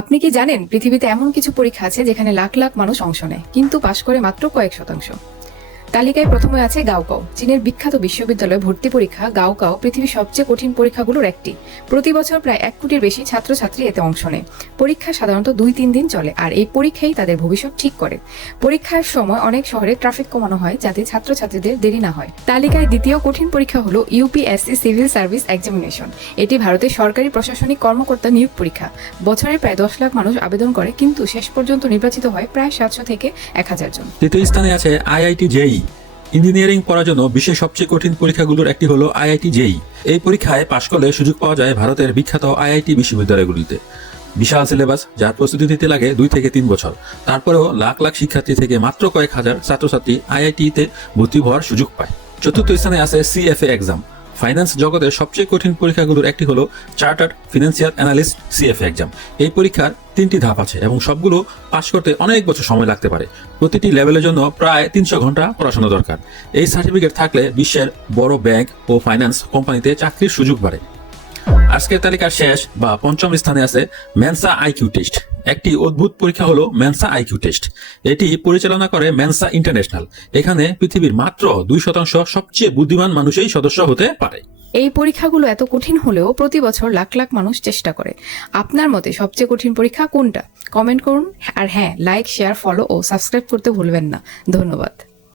আপনি কি জানেন পৃথিবীতে এমন কিছু পরীক্ষা আছে যেখানে লাখ লাখ মানুষ অংশ নেয় কিন্তু পাশ করে মাত্র কয়েক শতাংশ? তালিকায় প্রথমে আছে গাওকাও, চীনের বিখ্যাত বিশ্ববিদ্যালয় ভর্তি পরীক্ষা। গাওকাও পৃথিবীর সবচেয়ে কঠিন পরীক্ষাগুলোর একটি। প্রতি বছর প্রায় 1 কোটির বেশি ছাত্রছাত্রী এতে অংশ নেয়। পরীক্ষা সাধারণত 2-3 দিন চলে, আর এই পরীক্ষাই তাদের ভবিষ্যৎ ঠিক করে। পরীক্ষার সময় অনেক শহরে ট্রাফিক কমানো হয় যাতে ছাত্রছাত্রীদের দেরি না হয়। তালিকায় দ্বিতীয় কঠিন পরীক্ষা হলো ইউপিএসসি সিভিল সার্ভিস এক্সামিনেশন। এটি ভারতের সরকারি প্রশাসনিক কর্মকর্তা নিয়োগ পরীক্ষা। বছরে প্রায় 10 লাখ মানুষ আবেদন করে, কিন্তু শেষ পর্যন্ত নির্বাচিত হয় প্রায় 700 থেকে 1000 জন। তৃতীয় স্থানে আছে আইআইটি জেই। ইঞ্জিনিয়ারিং পড়ার জন্য বিশ্বের সবচেয়ে কঠিন পরীক্ষাগুলোর একটি হলো আইআইটি জেই। এই পরীক্ষায় পাশ করলে সুযোগ পাওয়া যায় ভারতের বিখ্যাত আইআইটি বিশ্ববিদ্যালয়গুলিতে। বিশাল সিলেবাস, যার প্রস্তুতি নিতে লাগে 2 থেকে 3 বছর। তারপরেও লাখ লাখ শিক্ষার্থী থেকে মাত্র কয়েক হাজার ছাত্রছাত্রী আইআইটিতে ভর্তি হওয়ার সুযোগ পায়। চতুর্থ স্থানে আছে সিএফএ এক্সাম। ফাইন্যান্স জগতের সবচেয়ে কঠিন পরীক্ষাগুলোর একটি হলো chartered financial analyst CFA exam. এই পরীক্ষার 3টি ধাপ আছে এবং সবগুলো পাশ করতে অনেক বছর সময় লাগতে পারে। প্রতিটি লেভেলের জন্য প্রায় 300 ঘন্টা পড়াশোনা দরকার। এই সার্টিফিকেট থাকলে বিশ্বের বড় ব্যাংক ও ফাইন্যান্স কোম্পানিতে চাকরির সুযোগ বাড়ে। আজকের তালিকার শেষ বা পঞ্চম স্থানে আছে মেনসা আইকিউ টেস্ট। একটি অদ্ভুত পরীক্ষা হলো মেনসা আইকিউ টেস্ট। এটি পরিচালনা করে মেনসা ইন্টারন্যাশনাল। এখানে পৃথিবীর মাত্র 2% সবচেয়ে বুদ্ধিমান মানুষই সদস্য হতে পারে। এই পরীক্ষাগুলো এত কঠিন হলেও প্রতি বছর লাখ লাখ মানুষ চেষ্টা করে। আপনার মতে সবচেয়ে কঠিন পরীক্ষা কোনটা? কমেন্ট করুন। আর হ্যাঁ, লাইক, শেয়ার, ফলো ও সাবস্ক্রাইব করতে ভুলবেন না। ধন্যবাদ।